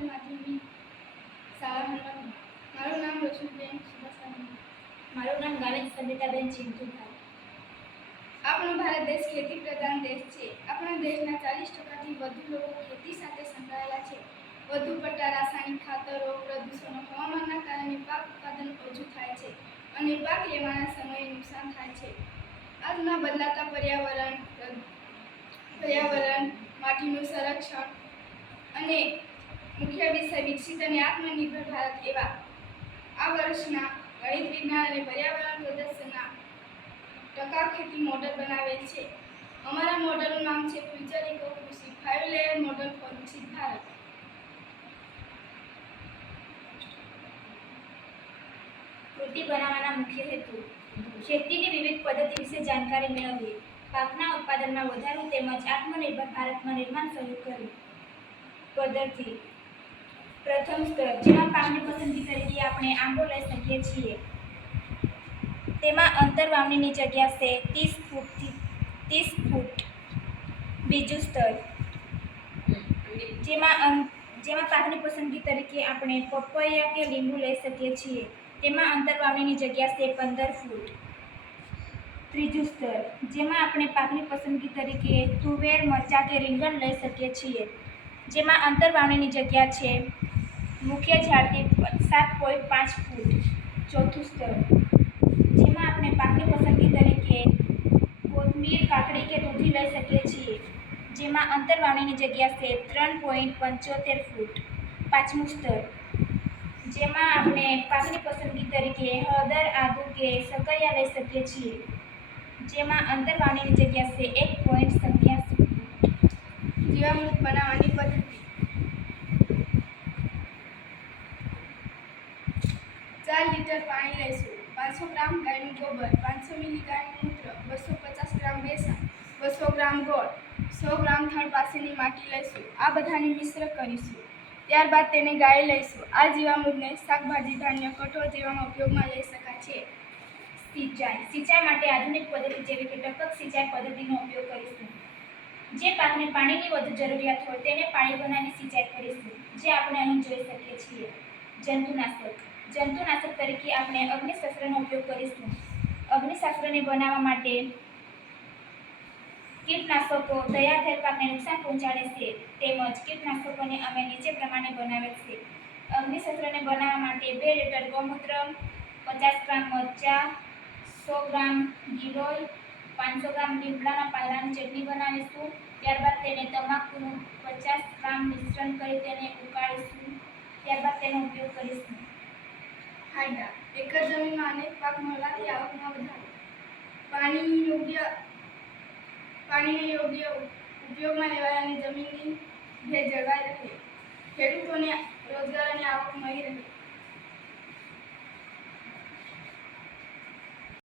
ઉચ્ચતર માધ્યમિક શાળા હનુમાન. મારું નામ રોશનીબેન સુભાષાબેન. મારું નામ ગાવિત સંગીતાબેન ચિંતુભાઈ. આપણો ભારત દેશ ખેતી પ્રધાન દેશ છે. આપણા દેશના 40%થી વધુ લોકો ખેતી સાથે સંકળાયેલા છે. વધુ પડતા રાસાયણિક ખાતરો, પ્રદૂષણો, હવામાનના કારણે પાક ઉત્પાદન ઓછું થાય છે અને પાક લેવાના સમયે નુકસાન થાય છે. આજના બદલાતા પર્યાવરણ, માટીનું સંરક્ષણ અને મુખ્ય વિષય વિકસિત અને આત્મનિર્ભર ભારત એવા આ વર્ષના ગણિત વિજ્ઞાન અને પર્યાવરણ પ્રદર્શનના ટકાઉ ખેતી મોડેલ બનાવેલ છે. અમારા મોડેલનું નામ છે ફ્યુચર ઇકો કૃષિ 5 લેયર મોડેલ ફોર વિકસિત ભારત. કૃતિ બનાવવાના મુખ્ય હેતુ: ખેતીની વિવિધ પદ્ધતિ વિશે જાણકારી મેળવવી, પાકના ઉત્પાદનમાં વધારો તેમજ આત્મનિર્ભર ભારતમાં નિર્માણ શરૂ કરવું. પદ્ધતિ: પ્રથમ સ્તર, જેમાં પાકની પસંદગી તરીકે આપણે આંબો લઈ શકીએ છીએ. તેમાં અંતર વાવણીની જગ્યા છે 30 ફૂટથી 30 ફૂટ. બીજું સ્તર, જેમાં પાકની પસંદગી તરીકે આપણે પપૈયા કે લીંબુ લઈ શકીએ છીએ. તેમાં અંતર વાવણીની જગ્યા છે 15 ફૂટ. ત્રીજું સ્તર, જેમાં આપણે પાકની પસંદગી તરીકે તુવેર, મરચાં કે રીંગણ લઈ શકીએ છીએ. જેમાં અંતર વાવણીની જગ્યા છે મુખ્ય ઝાડથી 7.5 ફૂટ. ચોથું સ્તર, જેમાં આપણે પાકની પસંદગી તરીકે કોથમીર, કાકડી કે દૂધી લઈ શકીએ છીએ. જેમાં અંતર વાવણીની જગ્યા છે 3.75 ફૂટ. પાંચમું સ્તર, જેમાં આપણે પાકની પસંદગી તરીકે હળદર, આદુ કે શક્કરિયા લઈ શકીએ છીએ. જેમાં અંતર વાવણીની જગ્યા છે 1.87 ફૂટ. જીવામૃત બનાવવાની પદ્ધતિ: 4 લીટર પાણી લઈશું, 500 ગ્રામ ગાયનું ગોબર, 500 મિલી ગાયનું મૂત્ર, 250 ગ્રામ બેસન, 200 ગ્રામ ગોળ, 100 ગ્રામ થડ પાસેની માટી લઈશું. આ બધાને મિશ્ર કરીશું. ત્યારબાદ તેને ગાળી લઈશું. આ જીવામૃતને શાકભાજી, ધાન્ય, કઠોળ જેવામાં ઉપયોગમાં લઈ શકાય છે. સિંચાઈ માટે આધુનિક પદ્ધતિ જેવી કે ટપક સિંચાઈ પદ્ધતિનો ઉપયોગ કરીશું. જે પાકને પાણીની વધુ જરૂરિયાત હોય તેને પાણી બનાવીને સિંચાઈ કરીશું, જે આપણે અહીં જોઈ શકીએ છીએ. જંતુનાશક તરીકે આપણે અગ્નિશસ્ત્રનો ઉપયોગ કરીશું. અગ્નિશસ્ત્રને બનાવવા માટે કીટનાશકો તૈયાર થયેલ પાકને નુકસાન પહોંચાડે છે, તેમજ કીટનાશકોને અમે નીચે પ્રમાણે બનાવેલ છે. અગ્નિશસ્ત્રને બનાવવા માટે 2 લીટર ગૌમૂત્ર, 50 ગ્રામ મરચાં, 100 ગ્રામ ગિલોય, 500 ગ્રામ લીમડાના પાંદડાની ચટણી બનાવીશું. ત્યારબાદ તેને તમાકુનું 50 ગ્રામ મિશ્રણ કરી તેને ઉકાળીશું. ત્યારબાદ તેનો ઉપયોગ કરીશું. ફાયદા: એક જ જમીનમાં અનેક પાક મળવાથી આવકમાં વધારો, પાણીને યોગ્ય ઉપયોગમાં લેવાય અને જમીનની ભેજ જળવાઈ રહે, ખેડૂતોને રોજગાર અને આવક મળી રહે.